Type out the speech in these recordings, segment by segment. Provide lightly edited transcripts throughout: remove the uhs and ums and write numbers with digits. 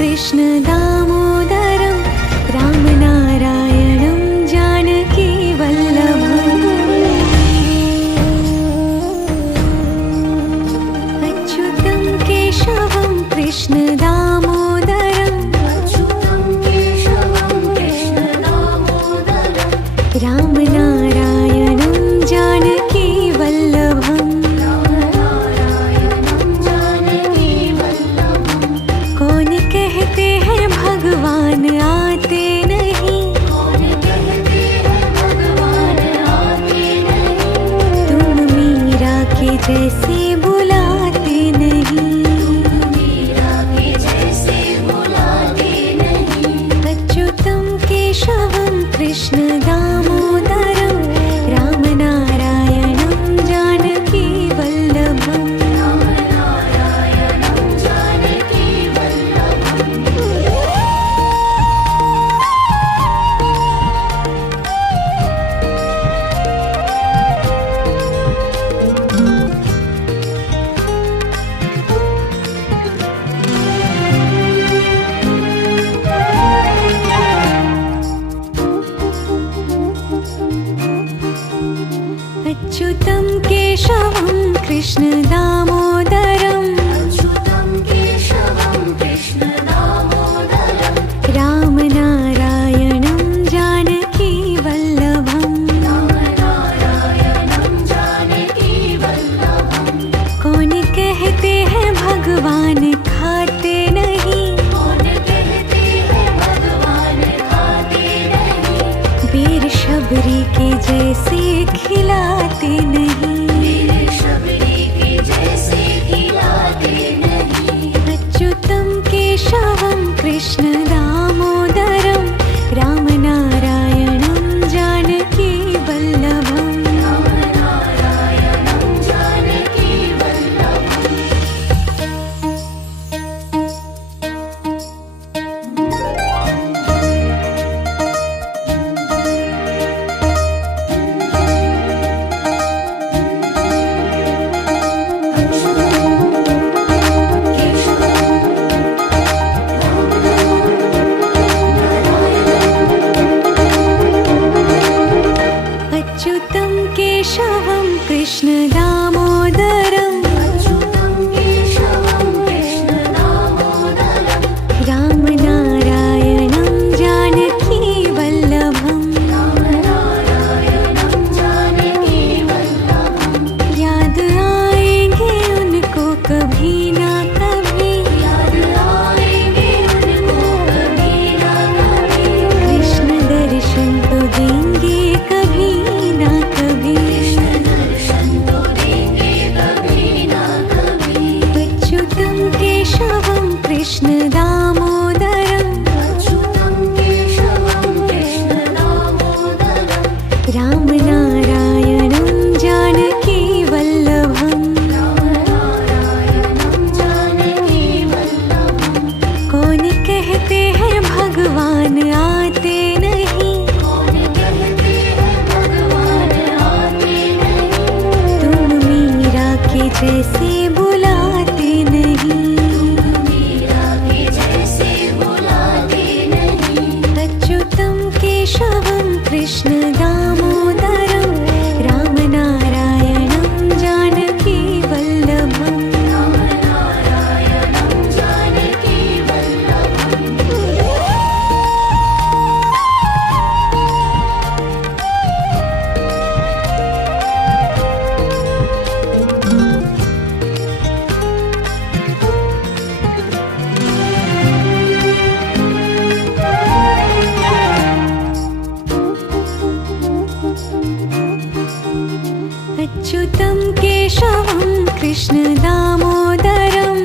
कृष्ण दामोदरं रामनारायणं जानकी वल्लभम् अच्युतं केशवं कृष्ण दामोदरं रामनारायणं जानकी वल्लभम् कौन कहते हैं भगवान आते नहीं, तुम मीरा के जैसे बुलाते नहीं, अच्युतं केशवं कृष्ण दामोदरं रामनारायणं जानकी वल्लभम् अच्युतं केशवं कृष्ण दामोदरं रामनारायणं जानकी वल्लभम् कौन कहते हैं भगवान खाते नहीं, वीर शबरी के जैसे खिलाते नहीं, अच्युतं केशवं कृष्ण दामोदरं रामनारायणं जानकी वल्लभम् अच्युतं केशवं कृष्ण दामोदरं रामनारायणं जानकी वल्लभम् याद आएंगे उनको कभी ना कभी, कृष्ण दर्शन तो देंगे कभी ना कभी, अच्युतं केशवं कृष्ण दामोदरं रामनारायणं जानकी वल्लभम् कौन कहते हैं भगवान आते नहीं, तुम मीरा के जैसे बुलाते नहीं, अच्युतं केशवं कृष्ण दामोदरं रामनारायणं जानकी वल्लभम् अच्युतं केशवं कृष्ण दामोदरं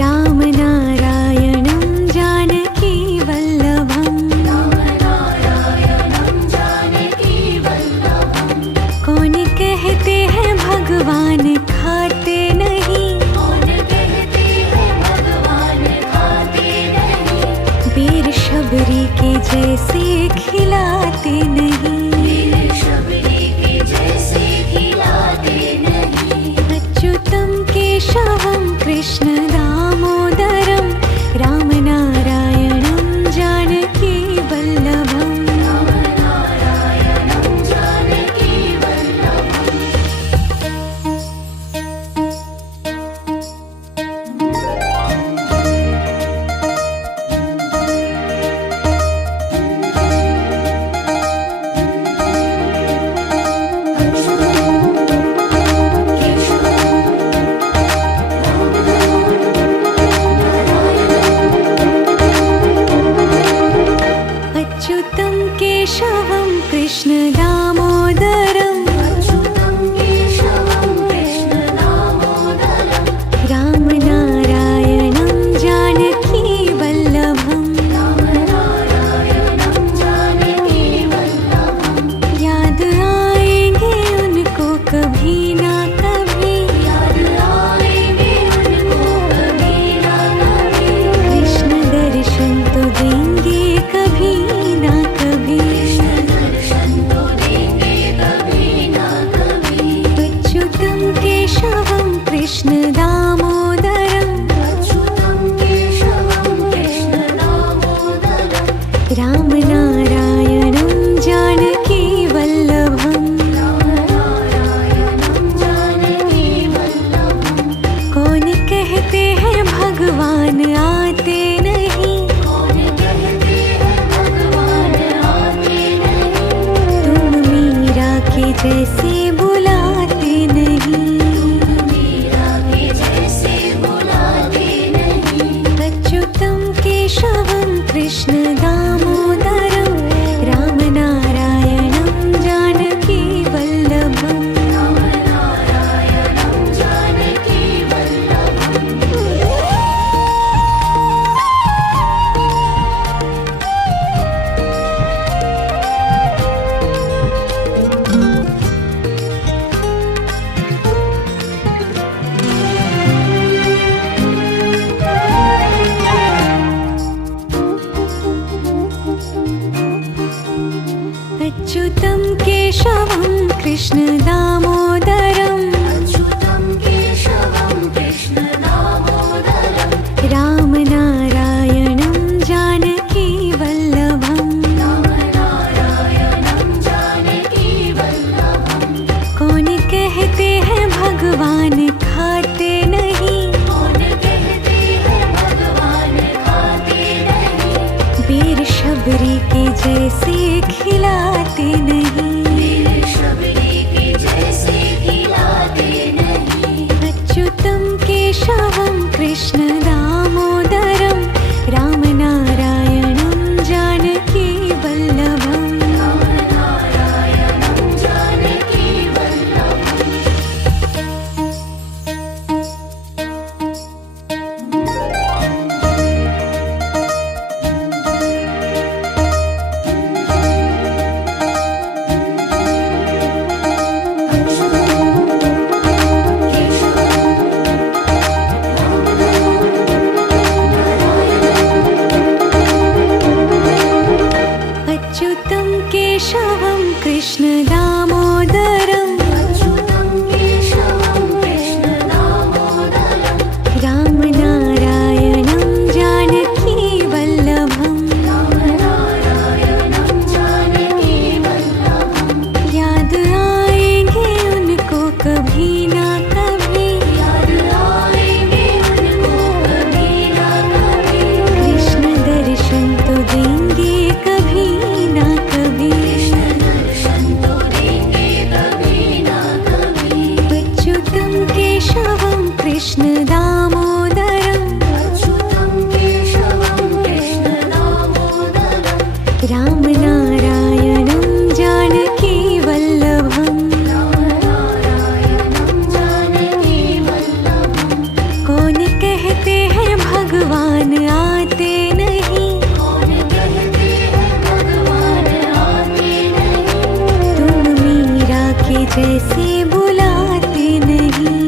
रामनारायणं जानकी वल्लभम् कौन कहते हैं भगवान खाते नहीं, वीर शबरी के जैसे खिलाते नहीं, केशवं कृष्ण दामोदरं रामनारायणं जानकी वल्लभम् अच्युतं केशवं कृष्ण दामोदरं रामनारायणं जानकी वल्लभम् याद आएंगे उनको कभी ना कभी कृष्ण दर्शन तो देंगे कभी ना कभी अच्युतं केशवं कृष्ण दामोदरं रामनारायणं जानकी वल्लभम् कौन कहते हैं भगवान आते नहीं तुम मीरा के जैसे बुलाते नहीं अच्युतं केशवं कृष्ण दामोदरं रामनारायणं जानकी वल्लभम् अच्युतं केशवं कृष्ण दामोदरं रामनारायणं जानकी वल्लभम् कौन कहते हैं भगवान खाते नहीं बेर शबरी के जैसे खिलाते नहीं अच्युतं केशवं कृष्ण दामोदरं रामनारायणं जानकी वल्लभम् अच्युतं केशवं कृष्ण दामोदरं रामनारायणं जानकी वल्लभम् याद आएंगे उनको कभी ना कभी कृष्ण दर्शन तो देंगे कभी ना कभी अच्युतं केशवं कृष्ण दामोदरं रामनारायणं जानकी वल्लभम् कौन कहते हैं भगवान आते नहीं तुम मीरा के जैसे बुलाते नहीं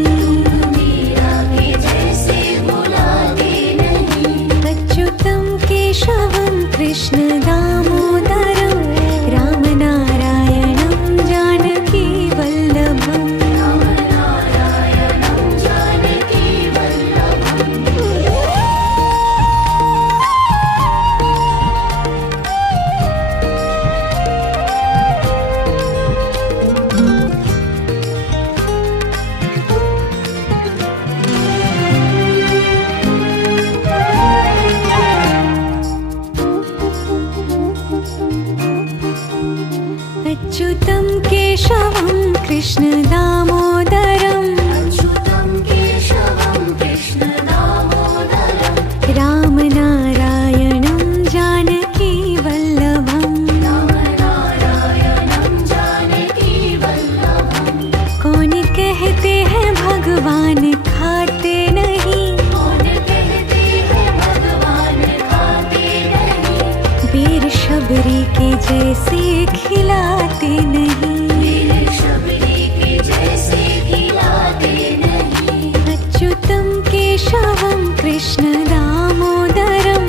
कृष्ण दामोदरम् अच्युतं केशवं कृष्ण दामोदरं रामनारायणं जानकी वल्लभम् रामनारायणं जानकी वल्लभं कौन कहते हैं भगवान खाते नहीं कौन कहते हैं भगवान खाते नहीं वीर शबरी के जैसे खिलाते नहीं वीर शबरी के जैसे खिलाते नहीं अच्युतं केशवं कृष्ण दामोदरं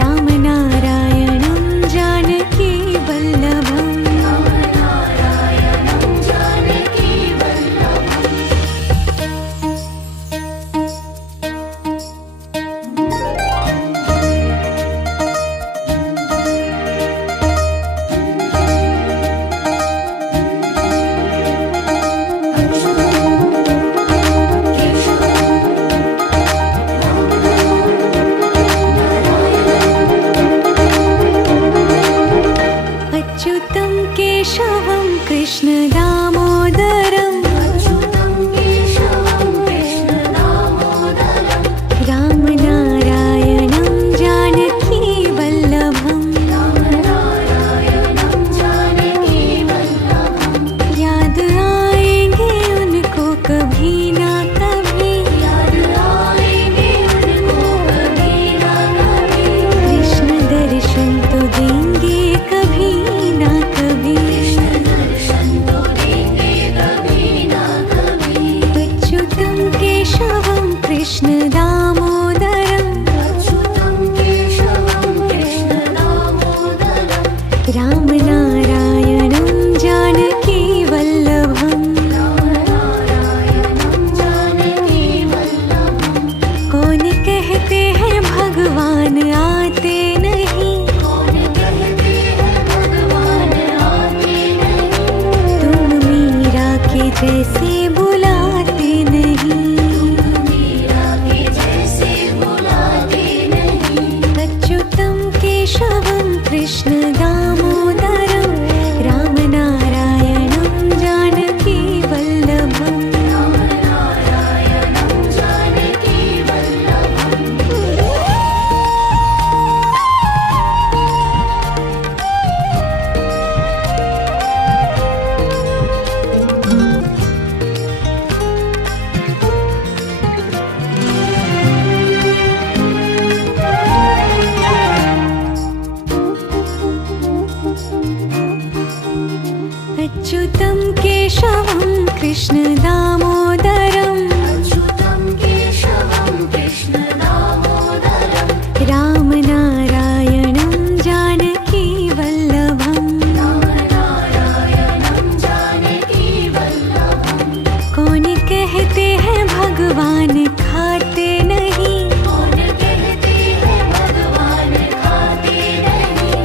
रामनारायणं जानकी वल्लभम् रामनारायणं जानकी वल्लभम् अच्युतं केशवं कृष्ण दामोदरं अच्युतं केशवं कृष्ण दामोदरं रामनारायणं जानकी वल्लभम् रामनारायणं जानकी वल्लभं याद आएंगे उनको कभी ना कभी याद आएंगे उनको कभी ना कभी कृष्ण दर्शन तो देंगे कभी ना कभी दर्शन तो देंगे कभी ना कभी अच्युतं केशवं कृष्ण दामोदरं अच्युतं केशवं कृष्ण दामोदरं रामनारायणं जानकी वल्लभम् रामनारायणं जानकी वल्लभं कौन कहते हैं भगवान आते नहीं कौन कहते हैं भगवान आते नहीं तुम मीरा के जैसे बुलाते नहीं मीरा के जैसे बुलाते नहीं अच्युतं केशवं कृष्ण दामोदरं रामनारायणं जानकी वल्लभम् रामनारायणं जानकी वल्लभम् अच्युतं केशवं कृष्ण दामोदरं अच्युतं केशवं कृष्ण दामोदरं रामनारायणं जानकी वल्लभम् रामनारायणं जानकी वल्लभं कौन कहते हैं भगवान खाते नहीं कौन कहते हैं भगवान खाते नहीं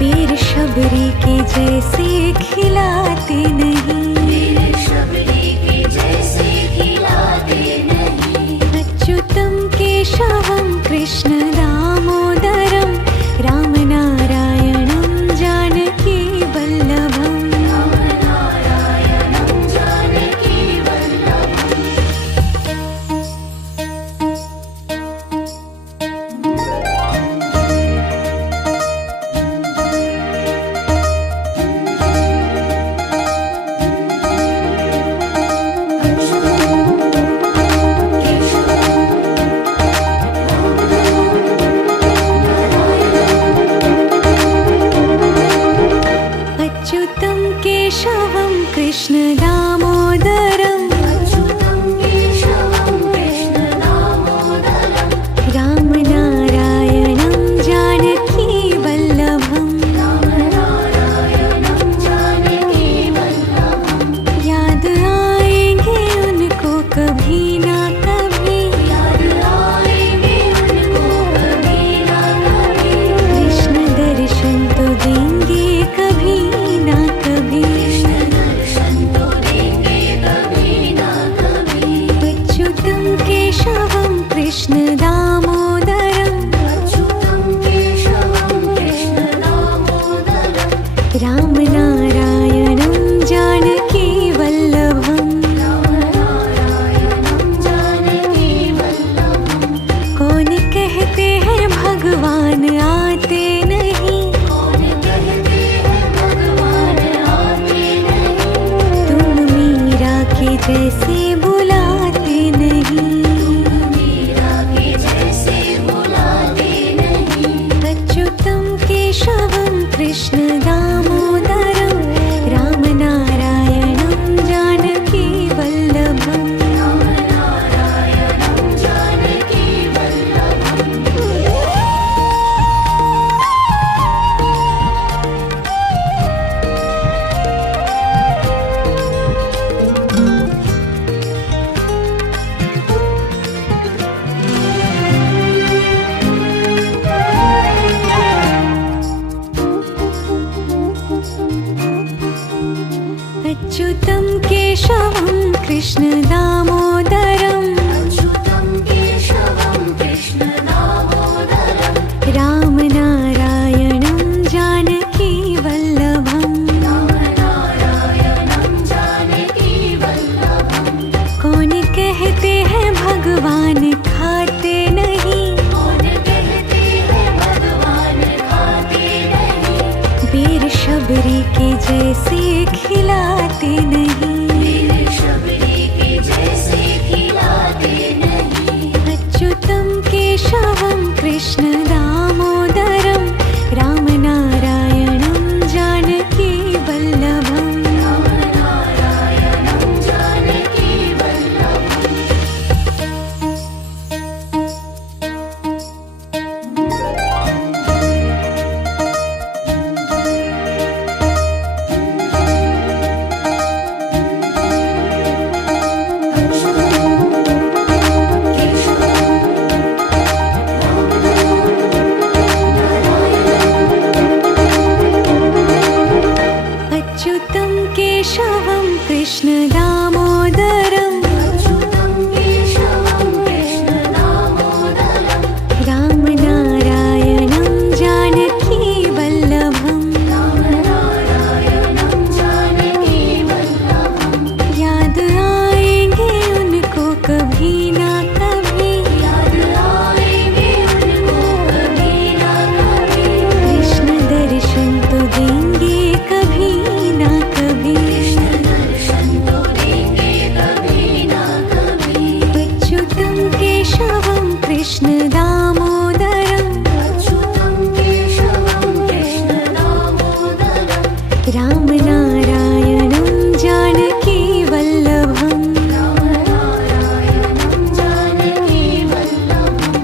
वीर शबरी के जैसे खिलाते नहीं वीर शबरी के जैसे खिलाते नहीं अच्युतं केशवं कृष्ण दामोदरं रामनारायणं जानकी वल्लभम् रामनारायणं जानकी वल्लभम् अच्युतं केशवं कृष्ण दामोदरं अच्युतं केशवं कृष्ण दामोदरं रामनारायणं जानकी वल्लभम् रामनारायणं जानकी वल्लभं याद आएंगे उनको कभी ना कभी याद आएंगे उनको कभी ना कभी कृष्ण दर्शन तो देंगे कभी ना कभी दर्शन तो देंगे कभी ना कभी अच्युतं केशवं कृष्ण दामोदरं अच्युतं केशवं कृष्ण दामोदरं रामनारायणं जानकी वल्लभम् कृष्ण दामोदरम् अच्युतं केशवं कृष्ण दामोदरं रामनारायणं जानकी वल्लभम् रामनारायणं जानकी वल्लभं कौन कहते हैं भगवान खाते नहीं कौन कहते हैं भगवान खाते नहीं वीर शबरी के जैसे खिलाते नहीं वीर शबरी के जैसे खिलाते नहीं अच्युतं केशवं कृष्ण दामोदरं रामनारायणं जानकी वल्लभम् रामनारायणं जानकी वल्लभम् अच्युतं केशवं कृष्ण दामोदरं अच्युतं केशवं कृष्ण दामोदरं रामनारायणं जानकी वल्लभम् रामनारायणं जानकी वल्लभं याद आएंगे उनको कभी ना कभी याद आएंगे उनको कभी ना कभी कृष्ण दर्शन तो देंगे कभी ना कभी कृष्ण दर्शन तो देंगे कभी ना कभी अच्युतं केशवं कृष्ण दामोदरं अच्युतं केशवं कृष्ण दामोदरं रामनारायणं जानकी वल्लभम् रामनारायणं जानकी वल्लभं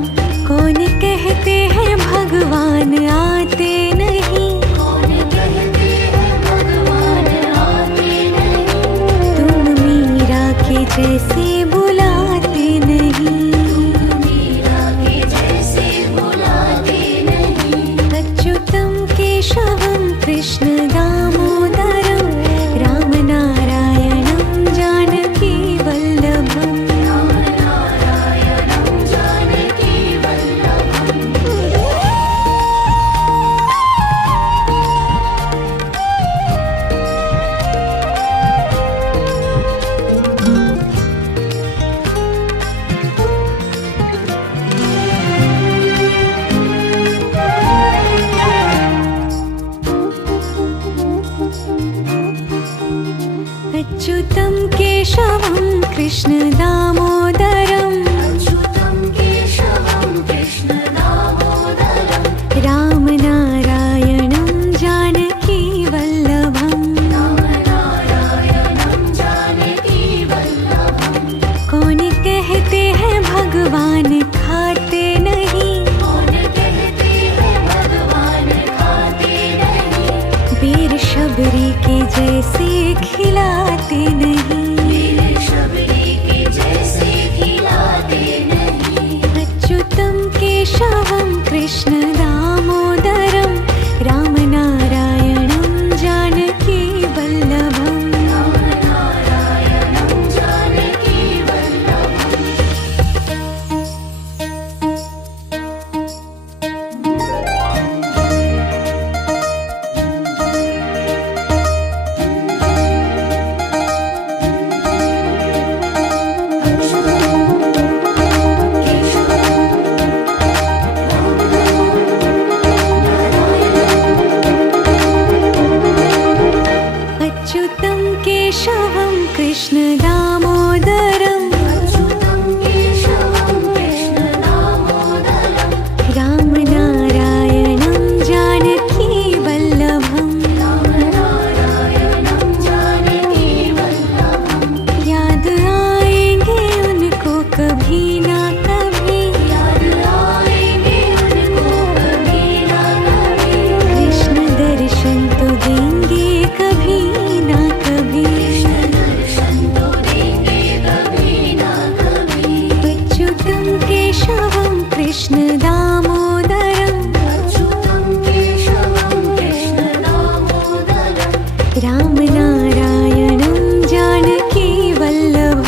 कौन कहते हैं भगवान आते नहीं कौन कहते हैं भगवान आते नहीं तुम मीरा के जैसे बुलाते नहीं मीरा के जैसे बुलाते नहीं अच्युतं केशवं कृष्ण दामोदरं रामनारायणं जानकी वल्लभम् रामनारायणं जानकी वल्लभम् अच्युतं केशवं कृष्ण दामोदरं अच्युतं केशवं कृष्ण दामोदरं रामनारायणं जानकी वल्लभम् रामनारायणं जानकी वल्लभं कौन कहते हैं भगवान खाते नहीं कौन कहते हैं भगवान खाते नहीं वीर शबरी के जैसे खिलाते नहीं वीर शबरी के जैसे खिलाते नहीं अच्युतं केशवं कृष्ण दामोदरं रामनारायणं जानकी वल्लभम् रामनारायणं जानकी वल्लभम् अच्युतं केशवं कृष्ण दामोदरं अच्युतं केशवं कृष्ण दामोदरं रामनारायणं जानकी वल्लभम् रामनारायणं जानकी वल्लभं याद आएंगे उनको कभी ना कभी याद आएंगे उनको कभी ना कभी कृष्ण दर्शन तो देंगे कभी ना कभी कृष्ण दर्शन तो देंगे कभी ना कभी अच्युतं केशवं कृष्ण दामोदरं अच्युतं केशवं कृष्ण दामोदरं रामनारायणं जानकी वल्लभम्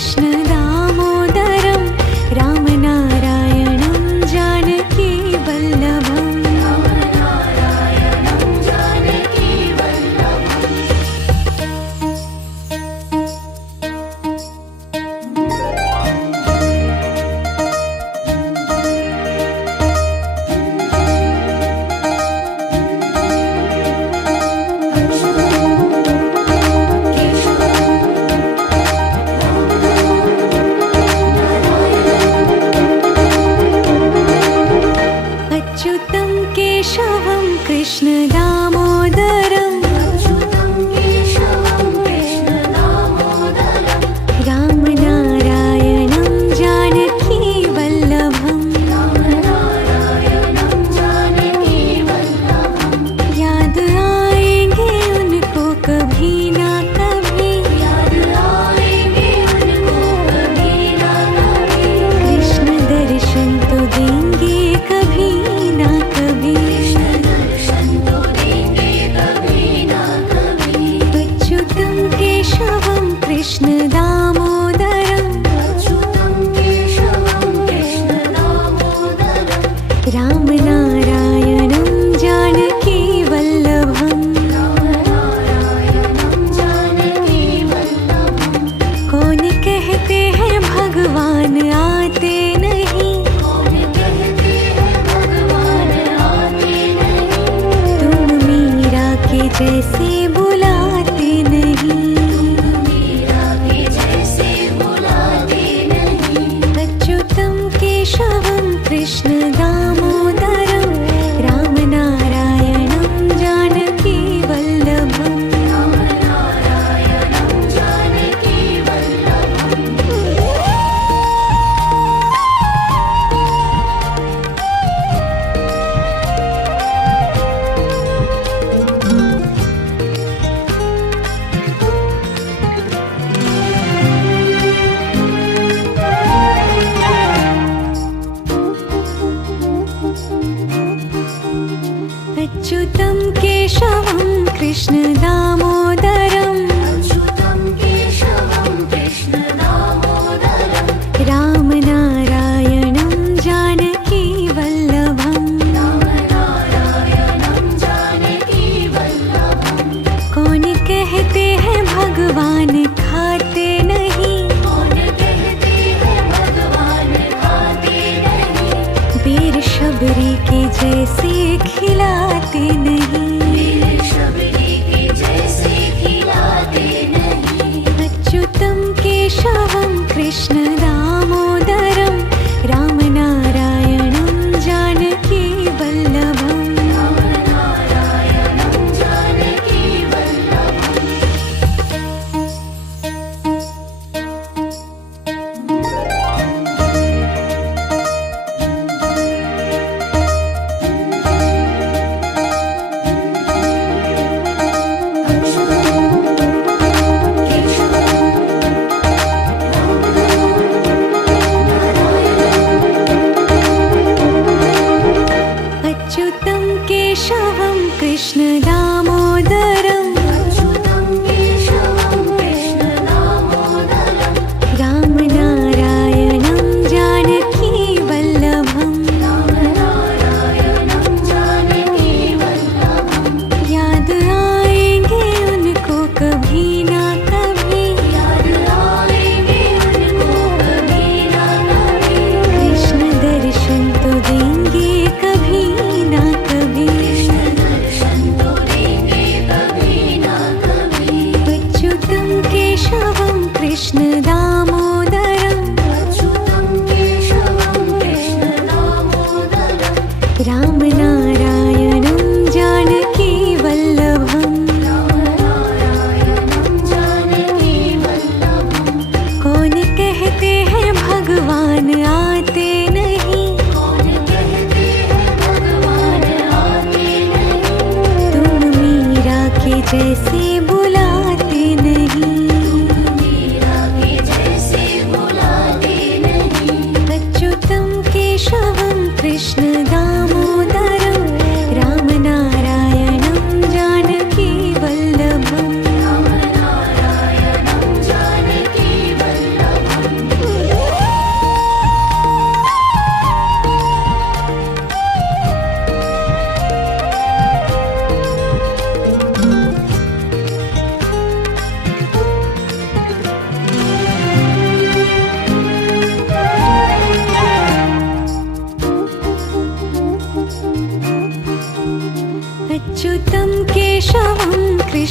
कृष्ण दामोदरं रामनारायणं जानकी वल्लभम् रामनारायणं जानकी वल्लभम् अच्युतं केशवं कृष्ण दामोदरं अच्युतं केशवं कृष्ण दामोदरं रामनारायणं जानकी वल्लभम् रामनारायणं जानकी वल्लभम् याद आएंगे उनको कभी ना कभी याद आएंगे उनको कभी ना कभी कृष्ण दर्शन तो देंगे कभी ना कभी कृष्ण दर्शन तो देंगे कभी ना कभी अच्युतं केशवं कृष्ण दामोदरं अच्युतं केशवं कृष्ण दामोदरं रामनारायणं जानकी वल्लभम् रामनारायणं जानकी वल्लभम् कौन कहते हैं भगवान आते नहीं कौन कहते हैं भगवान आते नहीं तुम मीरा के जैसे बुलाते नहीं मीरा के जैसे बुलाते नहीं अच्युतं केशवं कृष्ण दामोदरं रामनारायणं जानकी वल्लभम् रामनारायणं जानकी वल्लभम् अच्युतं केशवं कृष्ण दामोदरं अच्युतं केशवं कृष्ण दामोदरं रामनारायणं जानकी वल्लभम् रामनारायणं जानकी वल्लभम् कौन कहते हैं भगवान खाते नहीं कौन कहते हैं भगवान खाते नहीं वीर शबरी के जैसे खिलाते नहीं वीर शबरी के जैसे खिलाते नहीं अच्युतं केशवं कृष्ण दामोदरं रामनारायणं जानकी वल्लभम् रामनारायणं जानकी वल्लभम् केशवं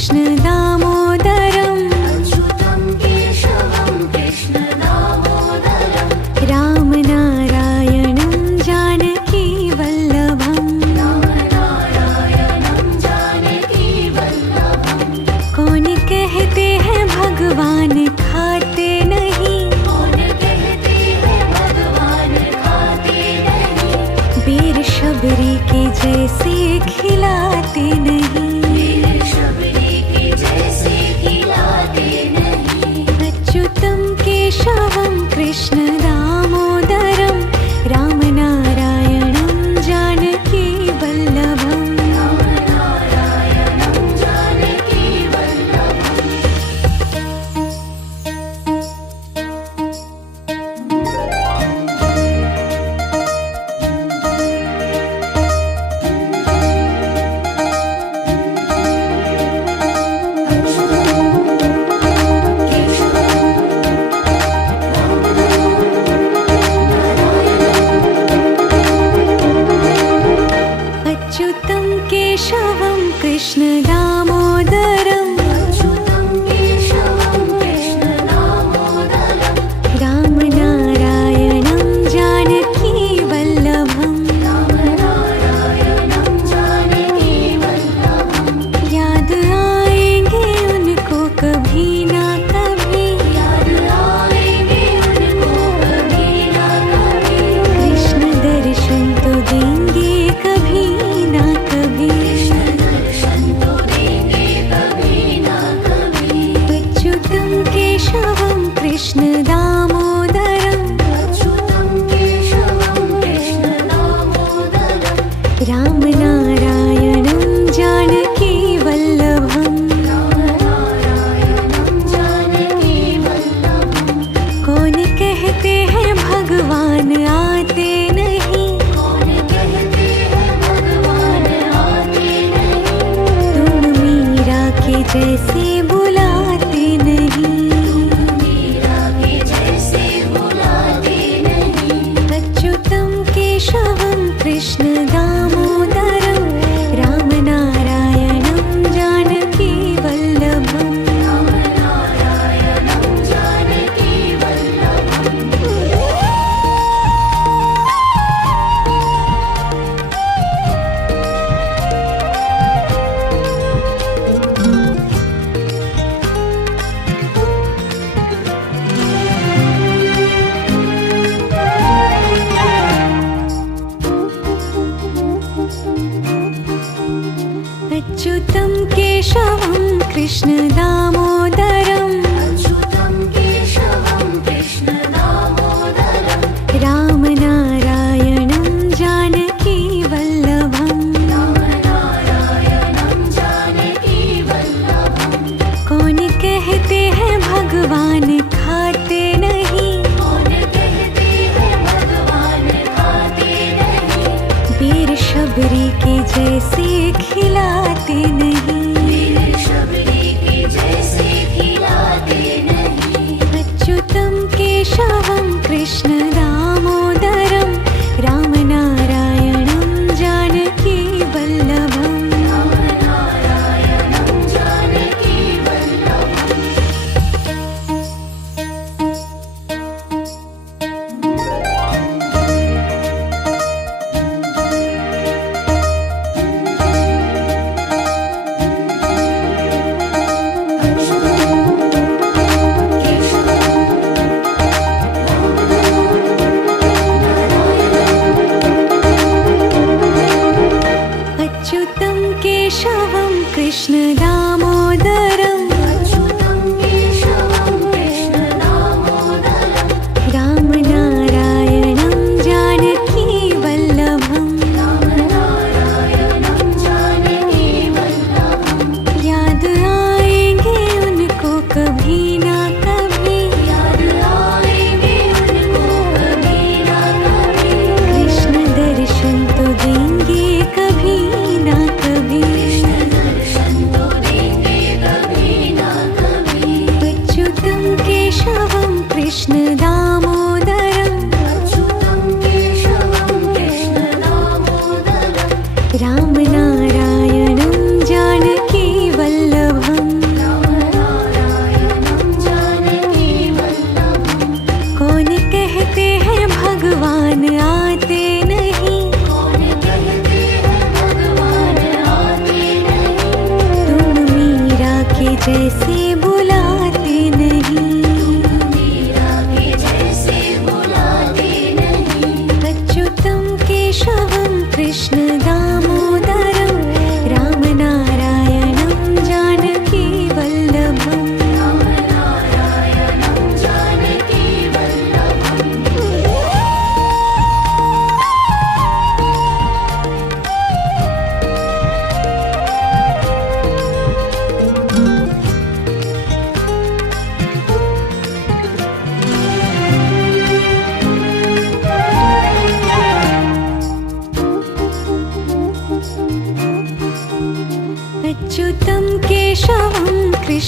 कृष्ण दामोदरम् अच्युतं केशवं कृष्ण दामोदरं रामनारायणं जानकी वल्लभम् रामनारायणं जानकी वल्लभं कौन कहते हैं भगवान खाते नहीं कौन कहते हैं भगवान खाते नहीं वीर शबरी के जैसे खिलाते नहीं वीर शबरी के जैसे खिलाते नहीं अच्युतं केशवं कृष्ण दामोदरं रामनारायणं जानकी वल्लभम् रामनारायणं जानकी वल्लभम् अच्युतं केशवं कृष्ण दामोदरम् अच्युतं केशवं कृष्ण दामोदरं रामनारायणं जानकी वल्लभम् रामनारायणं जानकी वल्लभं याद आएंगे उनको कभी ना कभी याद आएंगे उनको कभी ना कभी कृष्ण दर्शन तो देंगे कभी ना कभी कृष्ण दर्शन तो देंगे कभी ना कभी अच्युतं केशवं कृष्ण दामोदरम् अच्युतं केशवं कृष्ण दामोदरं रामनारायणं जानकी वल्लभम् रामनारायणं जानकी वल्लभं कौन कहते हैं भगवान आते नहीं कौन कहते हैं भगवान आते नहीं तुम मीरा के जैसे बुलाते नहीं मीरा के जैसे बुलाते नहीं अच्युतं केशवं कृष्ण दामोदरं रामनारायणं जानकी वल्लभम् रामनारायणं जानकी वल्लभम् अच्युतं केशवं कृष्ण दामोदरम् अच्युतं केशवं कृष्ण दामोदरं रामनारायणं जानकी वल्लभम् रामनारायणं जानकी वल्लभं कौन कहते हैं भगवान खाते नहीं कौन कहते हैं भगवान खाते नहीं वीर शबरी के जैसे खिलाते नहीं वीर शबरी के जैसे खिलाते नहीं अच्युतं केशवं कृष्ण दामोदरं रामनारायणं जानकी वल्लभम् रामनारायणं जानकी वल्लभम् अच्युतं केशवं कृष्ण दामोदरम् अच्युतं केशवं कृष्ण दामोदरं रामनारायणं जानकी वल्लभम् रामनारायणं जानकी वल्लभं याद आएंगे उनको कभी ना कभी याद आएंगे उनको कभी ना कभी कृष्ण दर्शन तो देंगे कभी ना कभी कृष्ण दर्शन तो देंगे कभी ना कभी अच्युतं केशवं कृष्ण दामोदरम् अच्युतं केशवं कृष्ण दामोदरं रामनारायणं जानकी वल्लभम्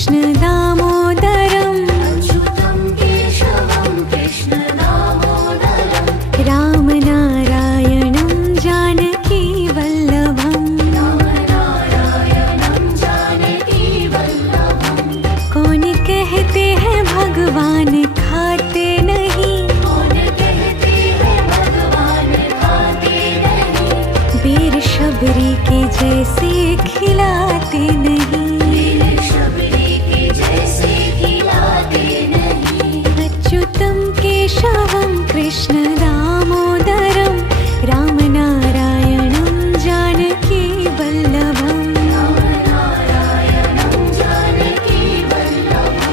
कृष्ण दामोदरम् अच्युतं केशवं कृष्ण दामोदरं रामनारायणं जानकी वल्लभम् रामनारायणं जानकी वल्लभं कौन कहते हैं भगवान खाते नहीं, कौन कहते हैं भगवान खाते नहीं वीर शबरी के जैसे खिलाते नहीं। वीर शबरी के जैसे खिलाते नहीं अच्युतं केशवं कृष्ण दामोदरं रामनारायणं जानकी वल्लभम् रामनारायणं जानकी वल्लभम्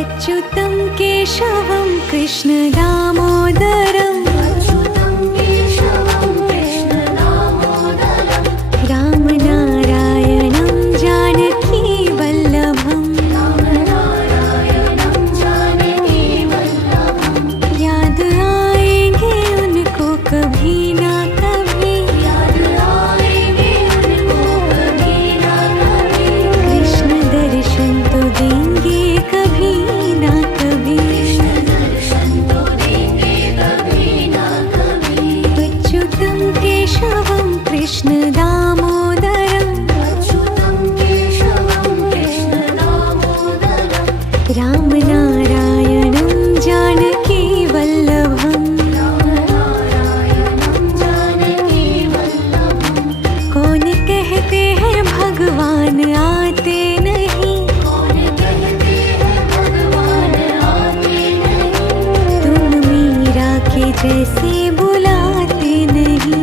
अच्युतं केशवं कृष्ण दामोदरं अच्युतं केशवं कृष्ण दामोदरं रामनारायणं जानकी वल्लभम् रामनारायणं जानकी वल्लभं याद आएंगे उनको कभी ना कभी, याद आएंगे उनको कभी ना कभी कृष्ण दर्शन तो देंगे कभी ना कभी। कृष्ण दर्शन तो देंगे कभी ना कभी अच्युतं केशवं कृष्ण दामोदरं अच्युतं केशवं कृष्ण दामोदरं रामनारायणं जानकी वल्लभम् रामनारायणं जानकी वल्लभं कौन कहते हैं भगवान आते नहीं, कौन कहते हैं भगवान आते नहीं तुम मीरा के जैसे बुलाते नहीं।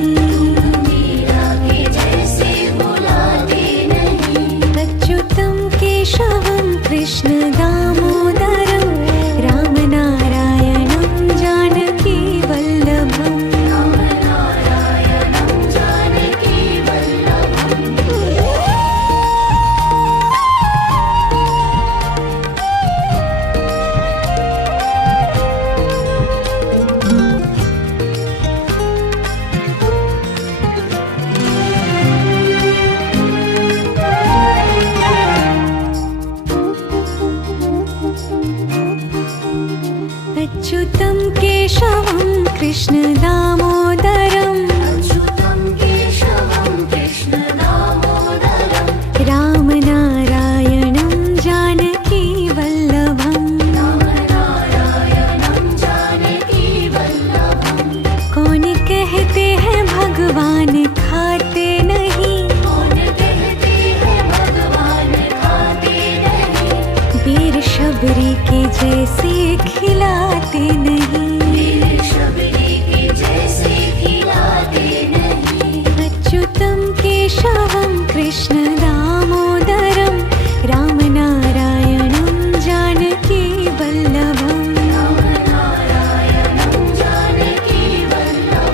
मीरा के जैसे बुलाते नहीं अच्युतं केशवं कृष्ण दामोदरं रामनारायणं जानकी वल्लभम् रामनारायणं जानकी वल्लभम् अच्युतं केशवं कृष्ण दामोदरं अच्युतं केशवं कृष्ण दामोदरं रामनारायणं जानकी वल्लभम् रामनारायणं जानकी वल्लभं कौन कहते हैं भगवान खाते नहीं, कौन कहते हैं भगवान खाते नहीं वीर शबरी के जैसे खिलाते नहीं। वीर शबरी के जैसे खिलाते नहीं अच्युतं केशवं कृष्ण दामोदरं रामनारायणं जानकी वल्लभम् रामनारायणं जानकी वल्लभं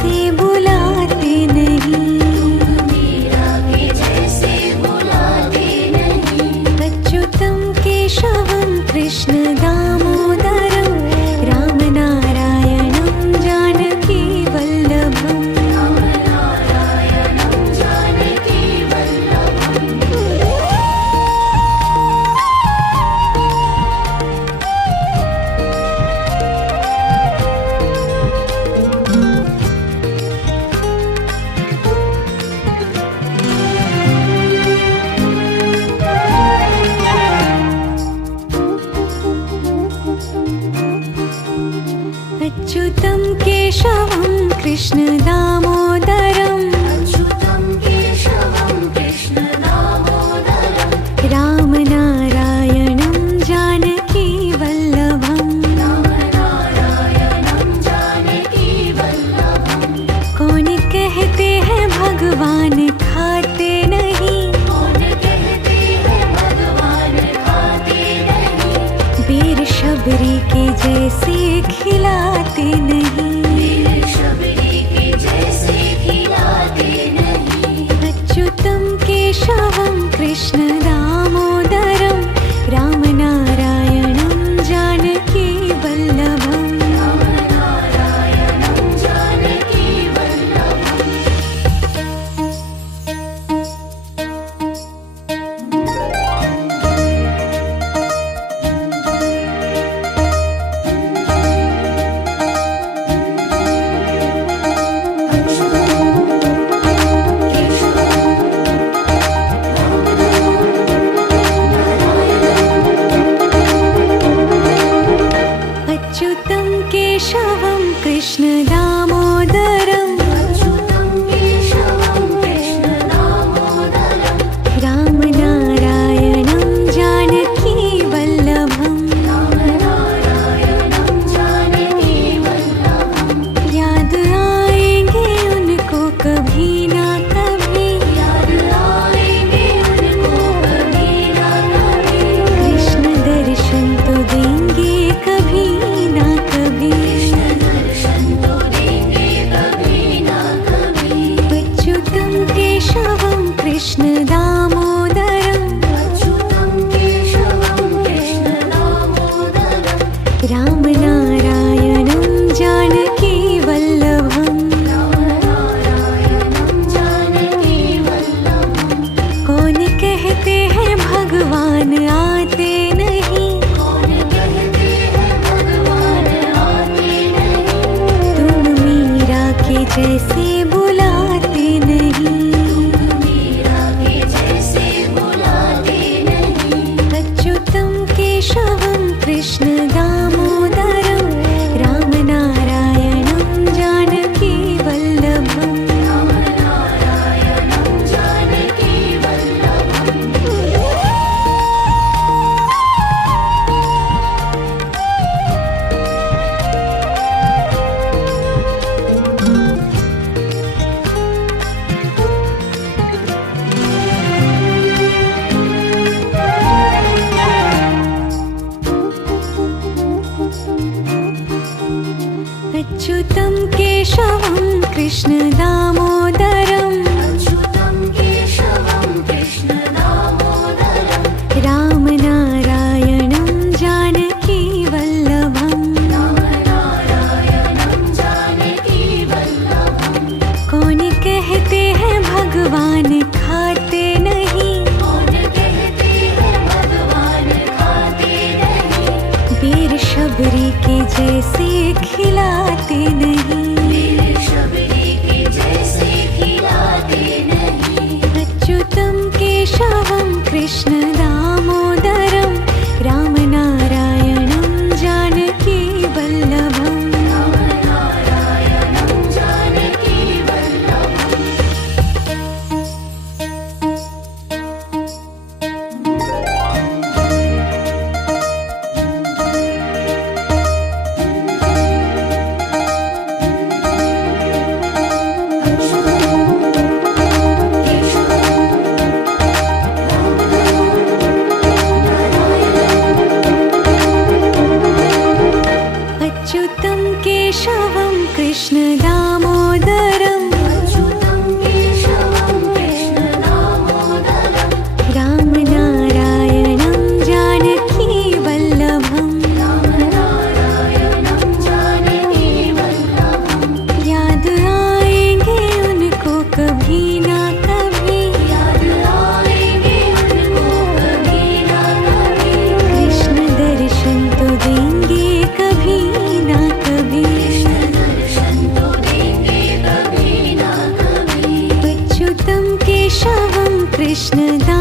जैसे बुलाते नहीं। मीरा के जैसे बुलाते नहीं। अच्युतं केशवं कृष्ण दामोदरं राम नारायणं जानकी वल्लभम्। रामनारायणं जानकी वल्लभम्। अच्युतं केशवं कृष्ण दामोदरं अच्युतं केशवं कृष्ण दामोदरं। राम नारायणं जानकी वल्लभम्। रामनारायणं जानकी वल्लभम्। कौन कहते हैं भगवान खाते नहीं। कौन कहते हैं भगवान खाते नहीं। वीर शबरी के जैसे खिलाते नहीं। वीर शबरी के जैसे खिलाते नहीं। अच्युतं केशवं कृष्ण दामोदरं राम नारायणं जानकी वल्लभम्। रामनारायणं जानकी वल्लभम्। अच्युतं केशवं कृष्ण दामोदरं अच्युतं केशवं कृष्ण दामोदरं। राम नारायणं जानकी वल्लभम्। रामनारायणं जानकी वल्लभम्। याद आएंगे उनको कभी ना कभी। याद आएंगे उनको कभी ना कभी। कृष्ण दर्शन तो देंगे कभी ना कभी। कृष्ण दर्शन तो देंगे कभी ना कभी। अच्युतं केशवं कृष्ण दामोदरं अच्युतं केशवं कृष्ण दामोदरं। राम नारायणं जानकी वल्लभम्। रामनारायणं जानकी वल्लभम्। कौन कहते हैं भगवान आते नहीं। कौन कहते हैं भगवान आते नहीं। तुम मीरा के जैसे बुलाते नहीं। मीरा के जैसे बुलाते नहीं। अच्युतं केशवं कृष्ण दामोदरं राम नारायणं जानकी वल्लभम्। रामनारायणं जानकी वल्लभम्। अच्युतं केशवं कृष्ण दामोदरं अच्युतं केशवं कृष्ण दामोदरं। राम नारायणं जानकी वल्लभम्। रामनारायणं जानकी वल्लभम्। कौन कहते हैं भगवान खाते नहीं। कौन कहते हैं भगवान खाते नहीं। वीर शबरी के जैसे खिलाते नहीं। वीर शबरी के जैसे खिलाते नहीं। अच्युतं केशवं कृष्ण दामोदरं राम नारायणं जानकी वल्लभम्। रामनारायणं जानकी वल्लभम्। अच्युतं केशवं कृष्ण दामोदरं कृष्ण दास